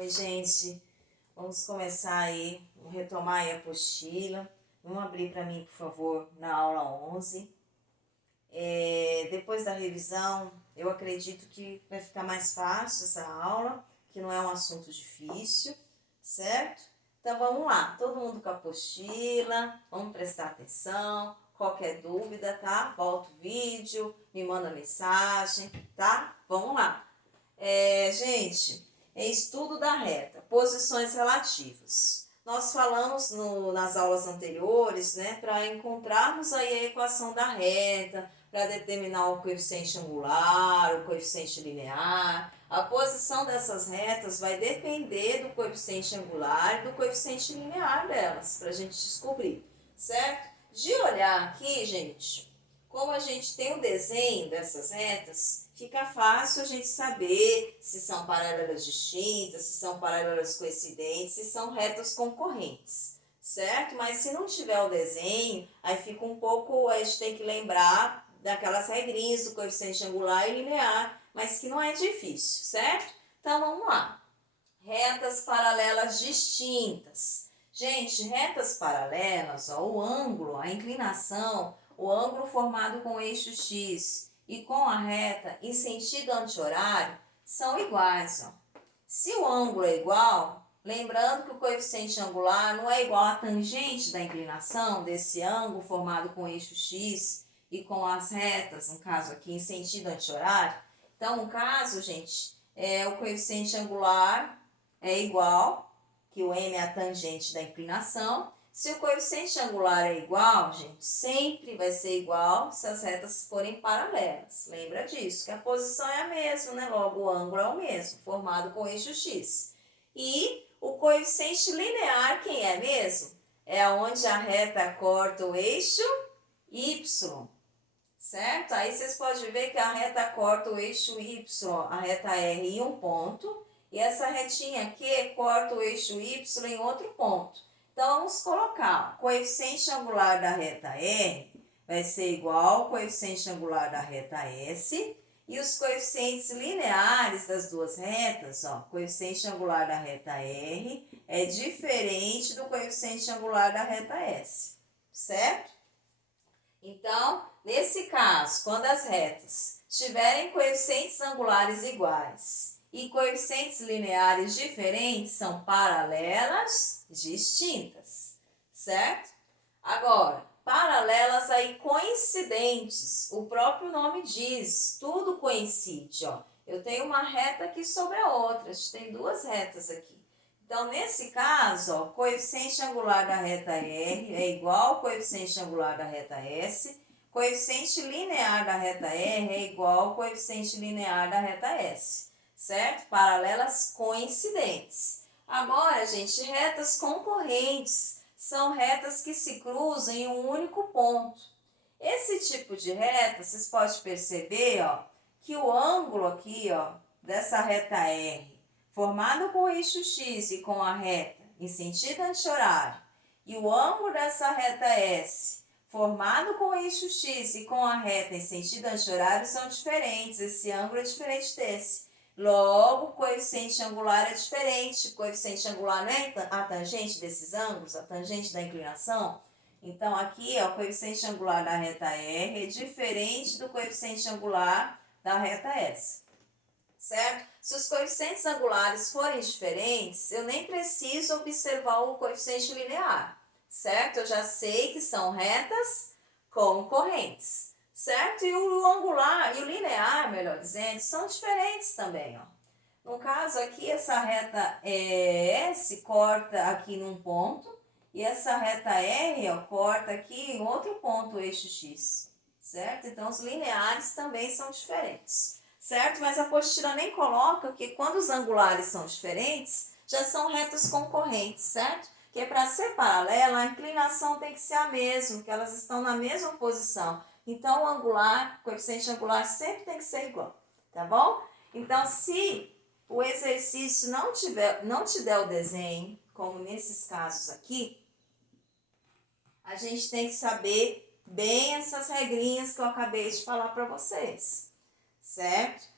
Oi, gente. Vamos começar aí, vamos retomar aí a apostila. Vamos abrir para mim, por favor, na aula 11. Depois da revisão, eu acredito que vai ficar mais fácil essa aula, que não é um assunto difícil, certo? Então, vamos lá. Todo mundo com a apostila, vamos prestar atenção. Qualquer dúvida, tá? Volta o vídeo, me manda mensagem, tá? Vamos lá. Gente, é estudo da reta, posições relativas. Nós falamos nas aulas anteriores, né, para encontrarmos aí a equação da reta, para determinar o coeficiente angular, o coeficiente linear. A posição dessas retas vai depender do coeficiente angular e do coeficiente linear delas, para a gente descobrir, certo? De olhar aqui, gente, como a gente tem o desenho dessas retas, fica fácil a gente saber se são paralelas distintas, se são paralelas coincidentes, se são retas concorrentes, certo? Mas se não tiver o desenho, aí fica um pouco, a gente tem que lembrar daquelas regrinhas do coeficiente angular e linear, mas que não é difícil, certo? Então vamos lá. Retas paralelas distintas. Gente, retas paralelas, ó, o ângulo, a inclinação, o ângulo formado com o eixo X e com a reta em sentido anti-horário são iguais. Ó. Se o ângulo é igual, lembrando que o coeficiente angular não é igual à tangente da inclinação desse ângulo formado com o eixo X e com as retas, no caso aqui, em sentido anti-horário. Então, no caso, gente, o coeficiente angular é igual, que o m é a tangente da inclinação. Se o coeficiente angular é igual, gente, sempre vai ser igual se as retas forem paralelas. Lembra disso, que a posição é a mesma, né? Logo, o ângulo é o mesmo, formado com o eixo X. E o coeficiente linear, quem é mesmo? É onde a reta corta o eixo Y, certo? Aí vocês podem ver que a reta corta o eixo Y, a reta R em um ponto, e essa retinha aqui corta o eixo Y em outro ponto. Então, vamos colocar, o coeficiente angular da reta R vai ser igual ao coeficiente angular da reta S, e os coeficientes lineares das duas retas, ó, coeficiente angular da reta R é diferente do coeficiente angular da reta S, certo? Então, nesse caso, quando as retas tiverem coeficientes angulares iguais e coeficientes lineares diferentes, são paralelas distintas, certo? Agora, paralelas aí coincidentes, o próprio nome diz, tudo coincide, ó. Eu tenho uma reta aqui sobre a outra, a gente tem duas retas aqui. Então, nesse caso, ó, o coeficiente angular da reta R é igual ao coeficiente angular da reta S, coeficiente linear da reta R é igual ao coeficiente linear da reta S, certo? Paralelas coincidentes. Agora, gente, retas concorrentes são retas que se cruzam em um único ponto. Esse tipo de reta, vocês podem perceber, ó, que o ângulo aqui, ó, dessa reta R, formado com o eixo X e com a reta em sentido anti-horário, e o ângulo dessa reta S, formado com o eixo X e com a reta em sentido anti-horário, são diferentes. Esse ângulo é diferente desse. Logo, o coeficiente angular é diferente. O coeficiente angular não é a tangente desses ângulos, a tangente da inclinação. Então, aqui, ó, o coeficiente angular da reta R é diferente do coeficiente angular da reta S, certo? Se os coeficientes angulares forem diferentes, eu nem preciso observar o coeficiente linear, certo? Eu já sei que são retas concorrentes, certo? E o angular e o linear, melhor dizendo, são diferentes também, ó. No caso aqui, essa reta S corta aqui num ponto, e essa reta R, ó, corta aqui em outro ponto o eixo X, certo? Então, os lineares também são diferentes, certo? Mas a apostila nem coloca que quando os angulares são diferentes, já são retas concorrentes, certo? Que para ser paralela, a inclinação tem que ser a mesma, que elas estão na mesma posição. Então, o angular, o coeficiente angular sempre tem que ser igual, tá bom? Então, se o exercício não te der o desenho, como nesses casos aqui, a gente tem que saber bem essas regrinhas que eu acabei de falar para vocês, certo?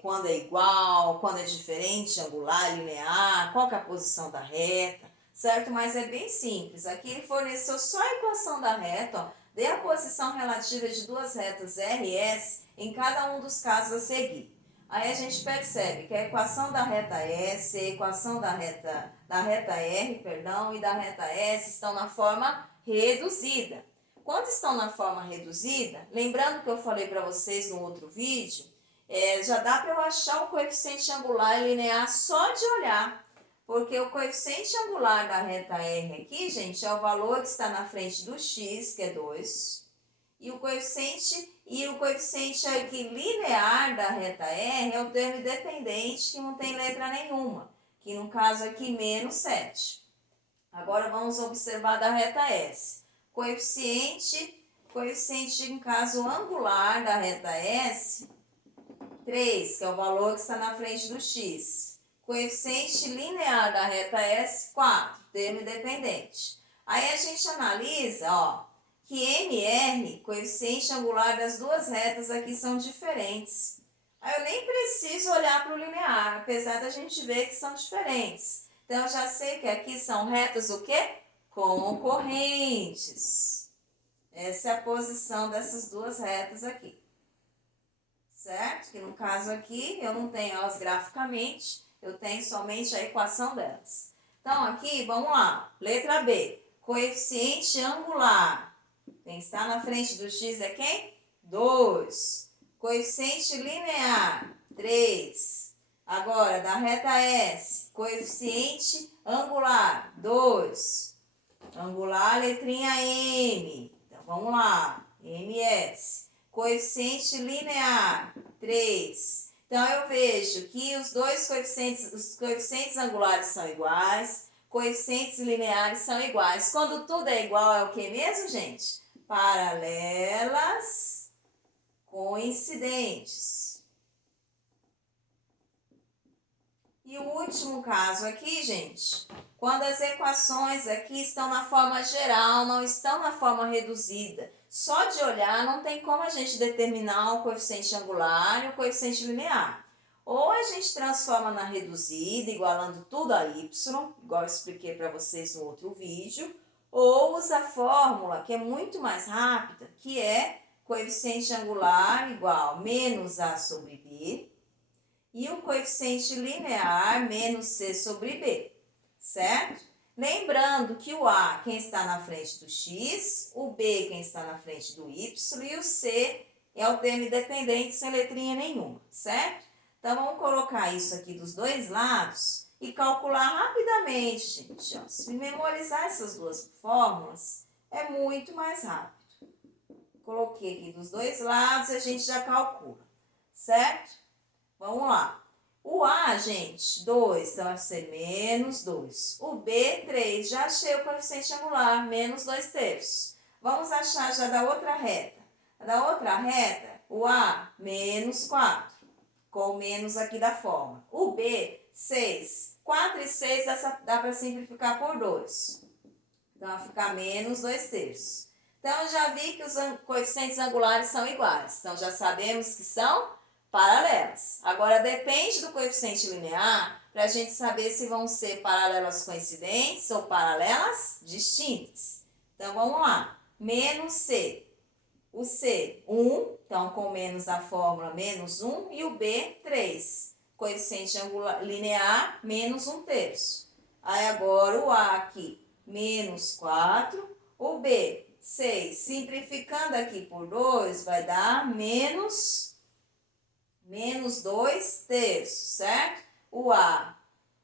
quando é igual, quando é diferente, angular, linear, qual que é a posição da reta, certo? Mas é bem simples. Aqui ele forneceu só a equação da reta, ó. Dê a posição relativa de duas retas R e S em cada um dos casos a seguir. Aí a gente percebe que a equação da reta S, a equação da reta R, perdão, e da reta S estão na forma reduzida. Quando estão na forma reduzida, lembrando que eu falei para vocês no outro vídeo, já dá para eu achar o coeficiente angular e linear só de olhar. Porque o coeficiente angular da reta R aqui, gente, é o valor que está na frente do x, que é 2. E o coeficiente aqui linear da reta R é o termo independente, que não tem letra nenhuma. Que no caso aqui, menos 7. Agora vamos observar da reta S. Coeficiente em caso angular da reta S, 3, que é o valor que está na frente do x. Coeficiente linear da reta S, 4, termo independente. Aí a gente analisa, ó, que MR, coeficiente angular das duas retas aqui são diferentes. Aí eu nem preciso olhar para o linear, apesar da gente ver que são diferentes. Então eu já sei que aqui são retas o quê? Concorrentes. Essa é a posição dessas duas retas aqui. Certo? Que no caso aqui eu não tenho elas graficamente, eu tenho somente a equação delas. Então aqui, vamos lá. Letra B. Coeficiente angular. Quem está na frente do x é quem? 2. Coeficiente linear, 3. Agora, da reta S, coeficiente angular, 2. Angular, letrinha M. Então, vamos lá. MS. Coeficiente linear, 3. Então, eu vejo que os coeficientes angulares são iguais, coeficientes lineares são iguais. Quando tudo é igual, é o que mesmo, gente? Paralelas coincidentes. E o último caso aqui, gente, quando as equações aqui estão na forma geral, não estão na forma reduzida. Só de olhar não tem como a gente determinar o coeficiente angular e o coeficiente linear. Ou a gente transforma na reduzida, igualando tudo a y, igual eu expliquei para vocês no outro vídeo, ou usa a fórmula, que é muito mais rápida, que é coeficiente angular igual menos a sobre b, e o coeficiente linear menos c sobre b, certo? Lembrando que o a, quem está na frente do x, o b, quem está na frente do y, e o c é o termo independente sem letrinha nenhuma, certo? Então, vamos colocar isso aqui dos dois lados e calcular rapidamente, gente. Ó. Se memorizar essas duas fórmulas, é muito mais rápido. Coloquei aqui dos dois lados e a gente já calcula, certo? Vamos lá. O A, gente, 2, então vai ser menos 2. O B, 3, já achei o coeficiente angular, menos 2/3. Vamos achar já da outra reta. Da outra reta, o A, menos 4, com o menos aqui da forma. O B, 6. 4 e 6 dá para simplificar por 2. Então, vai ficar menos 2/3. Então, eu já vi que os coeficientes angulares são iguais. Então, já sabemos que são paralelas. Agora, depende do coeficiente linear para a gente saber se vão ser paralelas coincidentes ou paralelas distintas. Então, vamos lá. Menos C. O C, 1. Então, com menos a fórmula, menos 1. E o B, 3. Coeficiente angular linear, menos 1/3. Aí, agora, o A aqui, menos 4. O B, 6. Simplificando aqui por 2, vai dar menos 2/3, certo? O A,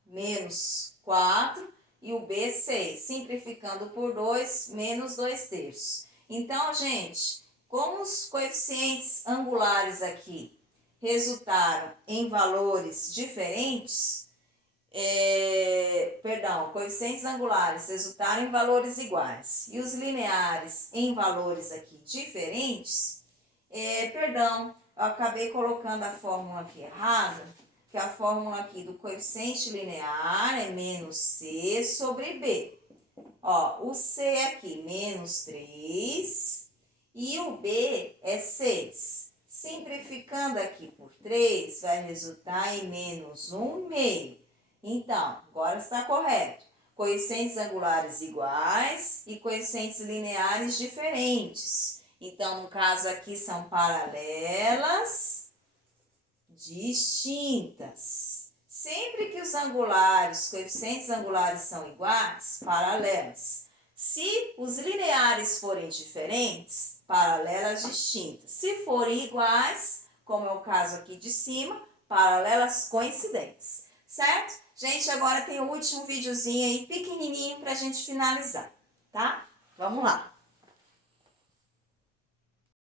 menos 4 e o B, 6. Simplificando por 2, menos 2/3. Então, gente, como os coeficientes angulares aqui resultaram em valores diferentes, coeficientes angulares resultaram em valores iguais e os lineares em valores aqui diferentes, eu acabei colocando a fórmula aqui errada, que a fórmula aqui do coeficiente linear é menos C sobre B. Ó, o C é aqui, menos 3, e o B é 6. Simplificando aqui por 3, vai resultar em menos 1/2. Então, agora está correto. Coeficientes angulares iguais e coeficientes lineares diferentes. Então, no caso aqui, são paralelas distintas. Sempre que os coeficientes angulares são iguais, paralelas. Se os lineares forem diferentes, paralelas distintas. Se forem iguais, como é o caso aqui de cima, paralelas coincidentes. Certo? Gente, agora tem o último videozinho aí pequenininho pra gente finalizar, tá? Vamos lá.